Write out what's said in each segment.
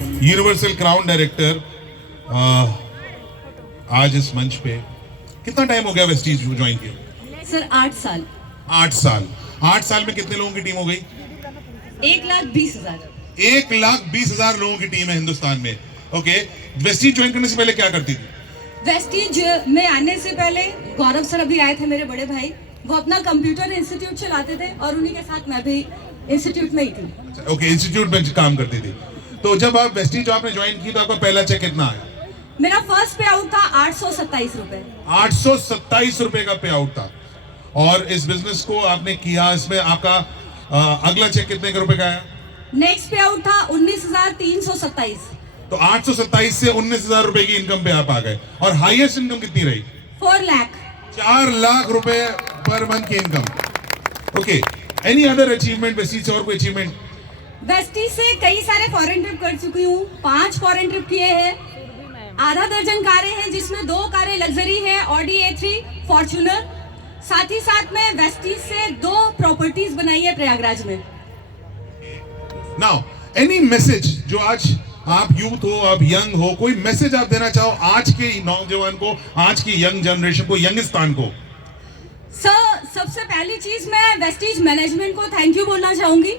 Universal crown director आज इस मंच पे। कितना टाइम हो गया वेस्टीज ज्वाइन किया? सर 8 साल। 8 साल। 8 साल में कितने लोगों की टीम हो गई? 1,20,000। 1,20,000 लोगों की टीम है हिंदुस्तान में। ओके, वेस्टीज ज्वाइन करने से पहले क्या करती थी? वेस्टीज में आने से पहले गौरव सर अभी आए थे, मेरे बड़े भाई। वो अपना कंप्यूटर इंस्टीट्यूट चलाते थे और उन्हीं के साथ मैं भी इंस्टीट्यूट में ही थी। ओके, इंस्टीट्यूट में काम करती थी। तो जब आप वेस्टीज आपने ज्वाइन की तो आपका पहला चेक कितना आया? मेरा फर्स्ट पे आउट था 827 रुपए। 827 रुपए का पे आउट था। और इस बिजनेस को आपने किया, इसमें आपका अगला चेक कितने के रुपए का आया? नेक्स्ट पे आउट था 19,327। तो 827 से 19,000 रुपए की इनकम पे आप आ गए। और हाईएस्ट इनकम कितनी रही? 4 लाख। 4 लाख रुपए पर मंथ की income. Okay, any other achievement Vestige से? और कोई अचीवमेंट? वेस्टीज से कई सारे फॉरेन ट्रिप कर चुकी हूँ। 5 फॉरेन ट्रिप किए हैं। आधा दर्जन कारें हैं जिसमें 2 कारें लग्जरी है, ऑडी A3, फॉर्च्यूनर। साथ ही साथ में वेस्टीज से 2 प्रॉपर्टीज बनाई है प्रयागराज में। नाउ एनी मैसेज जो आज आप यूथ हो, आप यंग हो, कोई मैसेज आप देना चाहो आज के नौजवान को, आज की यंग जनरेशन को, यंगिस्तान को? सर, सबसे पहली चीज मैं वेस्टीज मैनेजमेंट को थैंक यू बोलना चाहूंगी।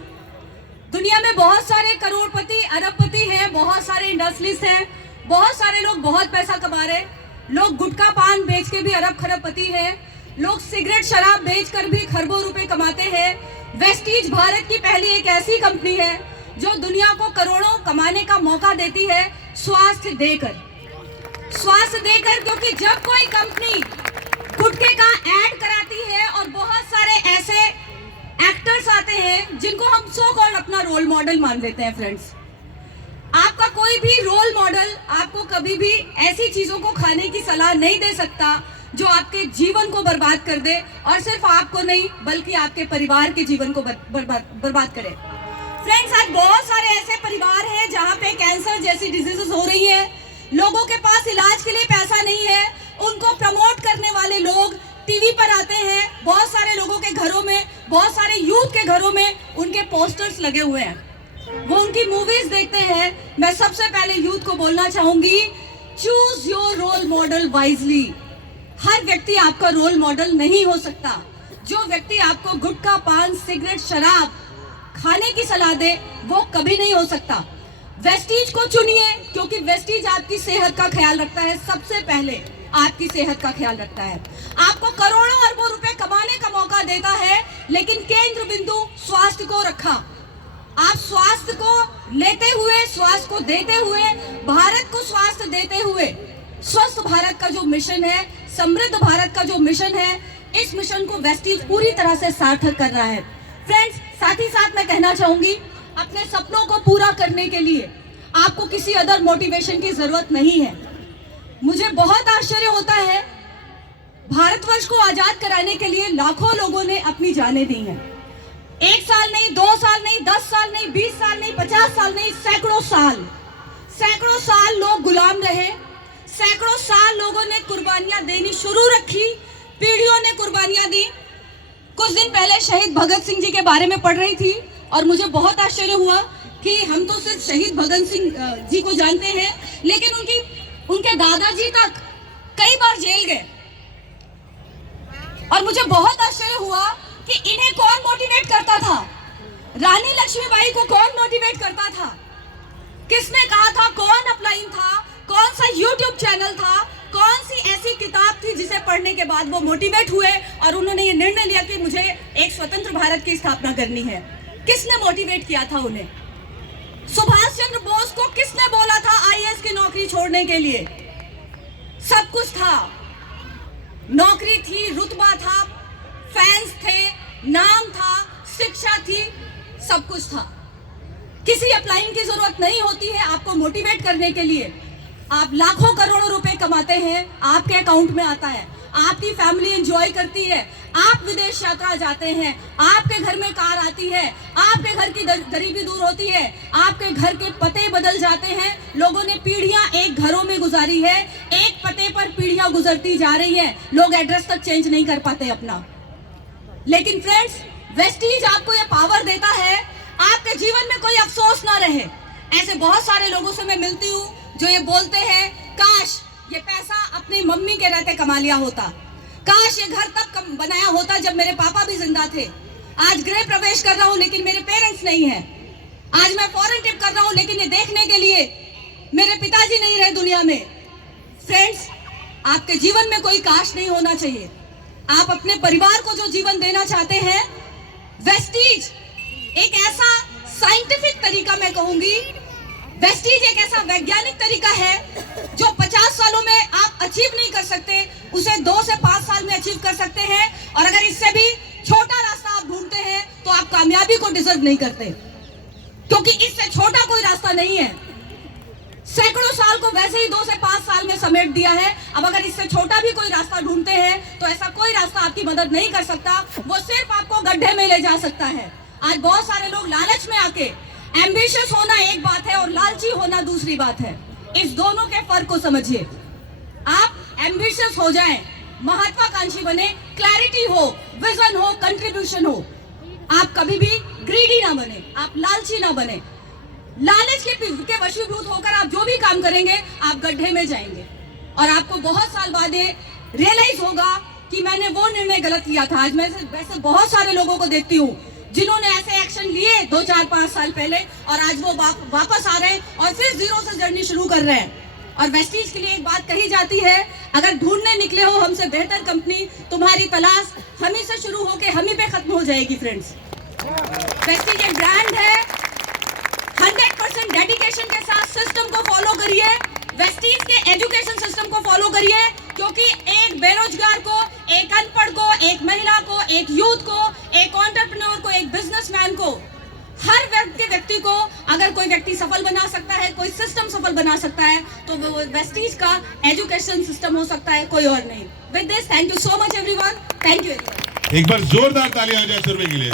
दुनिया में बहुत सारे करोड़पति, अरबपति हैं, बहुत सारे इंडस्ट्रीज हैं, बहुत सारे लोग बहुत पैसा कमा रहे हैं। लोग गुटखा पान बेच के भी अरब खरबपति हैं, लोग सिगरेट शराब बेचकर भी खरबों रुपए कमाते हैं। वेस्टीज भारत की पहली एक ऐसी कंपनी है जो दुनिया को करोड़ों कमाने का मौका देती है स्वास्थ्य देकर। स्वास्थ्य देकर, क्योंकि जब कोई कंपनी गुटखे का ऐड कराती है और बहुत सारे ऐसे एक्टर्स आते हैं जिनको हम सो कॉल्ड अपना रोल मॉडल मान लेते हैं। फ्रेंड्स, आपका कोई भी रोल मॉडल आपको कभी भी ऐसी चीजों को खाने की सलाह नहीं दे सकता जो आपके जीवन को बर्बाद कर दे, और सिर्फ आपको नहीं बल्कि आपके परिवार के जीवन को बर्बाद करे। फ्रेंड्स, आज बहुत सारे ऐसे परिवार हैं जहां पे कैंसर जैसी डिजीजेस हो रही है, लोगों के पास इलाज के लिए पैसा नहीं है, उनको प्रमोट करने वाले लोग टीवी पर आते हैं। बहुत सारे लोगों के घरों में, बहुत सारे यूथ के घरों में उनके पोस्टर्स लगे हुए हैं, वो उनकी मूवीज देखते हैं। मैं सबसे पहले यूथ को बोलना चाहूंगी, choose your role model wisely. हर व्यक्ति आपका रोल मॉडल नहीं हो सकता। जो व्यक्ति आपको गुटखा पान सिगरेट शराब खाने की सलाह दे वो कभी नहीं हो सकता। वेस्टीज को चुनिए, क्योंकि वेस्टीज आपकी सेहत का ख्याल रखता है। सबसे पहले आपकी सेहत का ख्याल रखता है। आपको करोड़ों अरबों रुपए कमाने का मौका देता है, लेकिन केंद्र बिंदु स्वास्थ्य को रखा। आप स्वास्थ्य को लेते हुए, स्वास्थ्य को देते हुए, भारत को स्वास्थ्य देते हुए, स्वस्थ भारत का जो मिशन है, समृद्ध भारत का जो मिशन है, इस मिशन को वेस्टीज पूरी तरह से सार्थक कर रहा है। फ्रेंड्स, साथ ही साथ मैं कहना चाहूंगी, अपने सपनों को पूरा करने के लिए आपको किसी अदर मोटिवेशन की जरूरत नहीं है। मुझे बहुत आश्चर्य होता है, भारतवर्ष को आजाद कराने के लिए लाखों लोगों ने अपनी जानें दी हैं। 1 साल नहीं, 2 साल नहीं, 10 साल नहीं, 20 साल नहीं, 50 साल नहीं, सैकड़ों साल लोग गुलाम रहे। सैकड़ों साल लोगों ने कुर्बानियां देनी शुरू रखी, पीढ़ियों ने कुर्बानियां दी। कुछ दिन पहले शहीद भगत सिंह जी के बारे में पढ़ रही थी और मुझे बहुत आश्चर्य हुआ कि हम तो सिर्फ शहीद भगत सिंह जी को जानते हैं, लेकिन उनके दादाजी तक कई बार जेल गए। और मुझे बहुत आश्चर्य हुआ कि इन्हें कौन मोटिवेट करता था। रानी लक्ष्मीबाई को कौन मोटिवेट करता था? किसने कहा था? कौन अपलाइन था? कौन सा यूट्यूब चैनल था? कौन सी ऐसी किताब थी जिसे पढ़ने के बाद वो मोटिवेट हुए और उन्होंने ये निर्णय लिया कि मुझे एक स्वतंत्र भारत की स्थापना करनी है? किसने मोटिवेट किया था उन्हें? सुभाष चंद्र बोस को किसने बोला था आईएएस की नौकरी छोड़ने के लिए? सब कुछ था, नौकरी थी, रुतबा था, फैंस थे, नाम था, शिक्षा थी, सब कुछ था। किसी अपलाइन की जरूरत नहीं होती है आपको मोटिवेट करने के लिए। आप लाखों करोड़ों रुपए कमाते हैं, आपके अकाउंट में आता है, आपकी फैमिली एंजॉय करती है, आप विदेश यात्रा जाते हैं, आपके घर में कार आती है, आपके घर की गरीबी दूर होती है, आपके घर के पते बदल जाते हैं। लोगों ने पीढ़ियां एक घरों में गुजारी है, एक पते पर पीढ़ियां गुजरती जा रही हैं, लोग एड्रेस तक चेंज नहीं कर पाते अपना। लेकिन फ्रेंड्स, वेस्टीज आपको ये पावर देता है, आपके जीवन में कोई अफसोस ना रहे। ऐसे बहुत सारे लोगों से मैं मिलती हूँ जो ये बोलते हैं काश ये पैसा अपनी मम्मी के रहते कमा लिया होता, काश ये घर तब बनाया होता जब मेरे पापा भी जिंदा थे। आज गृह प्रवेश कर रहा हूँ लेकिन मेरे पेरेंट्स नहीं है। आज मैं फॉरेन ट्रिप कर रहा हूँ लेकिन ये देखने के लिए मेरे पिताजी नहीं रहे दुनिया में। फ्रेंड्स, आपके जीवन में कोई काश नहीं होना चाहिए। आप अपने परिवार को जो जीवन देना चाहते हैं, वेस्टीज एक ऐसा साइंटिफिक तरीका, मैं कहूंगी वेस्टीज एक ऐसा वैज्ञानिक तरीका है जो 50 सालों में आप अचीव नहीं कर सकते, उसे 2 से 5 साल में अचीव कर सकते हैं। और अगर इससे भी छोटा रास्ता आप ढूंढते हैं तो आप कामयाबी को डिजर्व नहीं करते, क्योंकि इससे छोटा कोई रास्ता नहीं है। सैकड़ों साल को वैसे ही 2 से 5 साल में समेट दिया है। अब अगर इससे छोटा भी कोई रास्ता ढूंढते हैं तो ऐसा कोई रास्ता आपकी मदद नहीं कर सकता, वो सिर्फ आपको गड्ढे में ले जा सकता है। आज बहुत सारे लोग लालच में आके, एम्बिशियस होना एक बात है और लालची होना दूसरी बात है। इस दोनों के फर्क को समझिए। आप एम्बिशियस हो जाएं, महत्वाकांक्षी बने, क्लैरिटी हो, विजन हो, कंट्रीब्यूशन हो। आप कभी भी ग्रीडी ना बने, आप लालची ना बने। लालच के वशीभूत होकर आप जो भी काम करेंगे आप गड्ढे में जाएंगे और आपको बहुत साल बाद रियलाइज होगा कि मैंने वो निर्णय गलत लिया था। आज मैं वैसे बहुत सारे लोगों को देखती हूँ जिन्होंने ऐसे एक्शन लिए 2, 4, 5 साल पहले और आज वो वापस आ रहे हैं और फिर जीरो से जर्नी शुरू कर रहे हैं। और वेस्टीज के लिए एक बात कही जाती है, अगर ढूंढने निकले हो हमसे बेहतर कंपनी, तुम्हारी तलाश हम ही से शुरू होके हम ही पे खत्म हो जाएगी। फ्रेंड्स, वेस्टीज एक ब्रांड है। 100% डेडिकेशन के साथ सिस्टम को फॉलो करिए, वेस्टीज के एजुकेशन सिस्टम को फॉलो करिए, क्योंकि एक बेरोजगार को, एक अनपढ़ को, एक महिला को, एक यूथ को, एक एंटरप्रेन्योर को, एक बिजनेसमैन को, हर व्यक्ति को अगर कोई व्यक्ति सफल बना सकता है, कोई सिस्टम सफल बना सकता है, तो वो वेस्टीज का एजुकेशन सिस्टम हो सकता है, कोई और नहीं। With this, thank you so much everyone. Thank you. एक बार जोरदार तालियां आ जाए सुरभि के लिए।